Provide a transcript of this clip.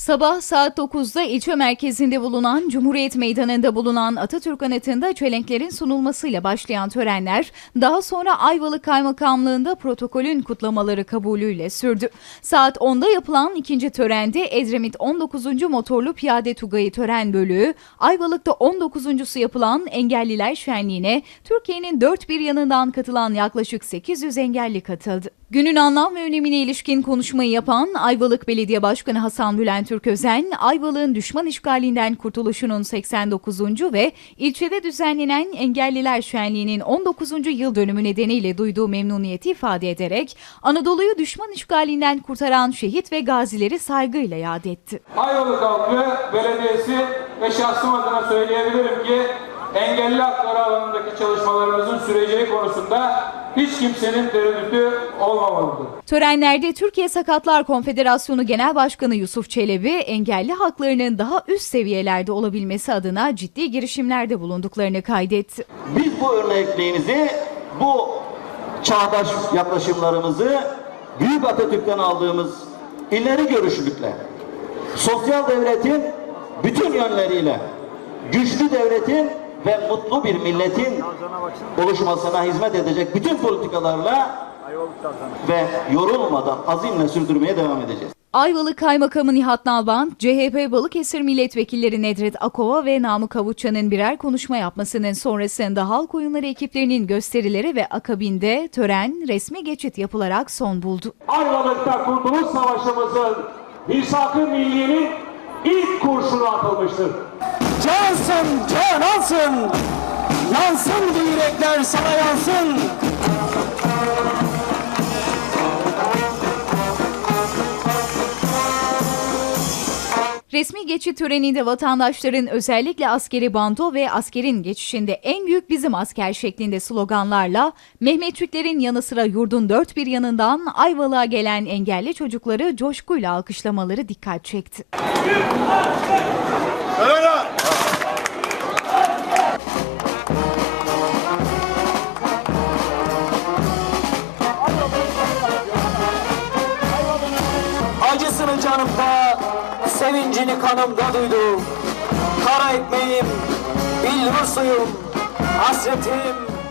Sabah saat 9'da ilçe merkezinde bulunan Cumhuriyet Meydanı'nda bulunan Atatürk Anıtı'nda çelenklerin sunulmasıyla başlayan törenler daha sonra Ayvalık Kaymakamlığı'nda protokolün kutlamaları kabulüyle sürdü. Saat 10'da yapılan ikinci törende Edremit 19. Motorlu Piyade Tugayı tören bölüğü, Ayvalık'ta 19.sü yapılan Engelliler Şenliği'ne Türkiye'nin dört bir yanından katılan yaklaşık 800 engelli katıldı. Günün anlam ve önemine ilişkin konuşmayı yapan Ayvalık Belediye Başkanı Hasan Bülent Türközen, Ayvalık'ın düşman işgalinden kurtuluşunun 89. ve ilçede düzenlenen Engelliler Şenliği'nin 19. yıl dönümü nedeniyle duyduğu memnuniyeti ifade ederek Anadolu'yu düşman işgalinden kurtaran şehit ve gazileri saygıyla yad etti. Ayvalık halkı, belediyesi ve şahsım adına söyleyebilirim ki engelli hakları alanındaki çalışmalarımızın süreceği konusunda hiç kimsenin tereddütü olmamalıdır. Törenlerde Türkiye Sakatlar Konfederasyonu Genel Başkanı Yusuf Çelebi, engelli haklarının daha üst seviyelerde olabilmesi adına ciddi girişimlerde bulunduklarını kaydetti. Biz bu örnekliğimizi, bu çağdaş yaklaşımlarımızı Büyük Atatürk'ten aldığımız ileri görüşlülükle, sosyal devletin bütün yönleriyle, güçlü devletin ve mutlu bir milletin oluşmasına hizmet edecek bütün politikalarla ve yorulmadan azimle sürdürmeye devam edeceğiz. Ayvalık Kaymakamı Nihat Nalban, CHP Balıkesir Milletvekilleri Nedret Akova ve Namık Avuçça'nın birer konuşma yapmasının sonrasında halk oyunları ekiplerinin gösterileri ve akabinde tören resmi geçit yapılarak son buldu. Ayvalık'ta Kurtuluş Savaşımızın misak-ı milliyenin ilk kurşunu atılmıştır. Cansın, canansın, yansın bu yürekler sana yansın. Resmi geçit töreninde vatandaşların özellikle askeri bando ve askerin geçişinde en büyük bizim asker şeklinde sloganlarla Mehmetçiklerin yanı sıra yurdun dört bir yanından Ayvalık'a gelen engelli çocukları coşkuyla alkışlamaları dikkat çekti. Acısını canımda, sevincini kanımda duydum. Kara ekmeğim, billur suyum, hasretim,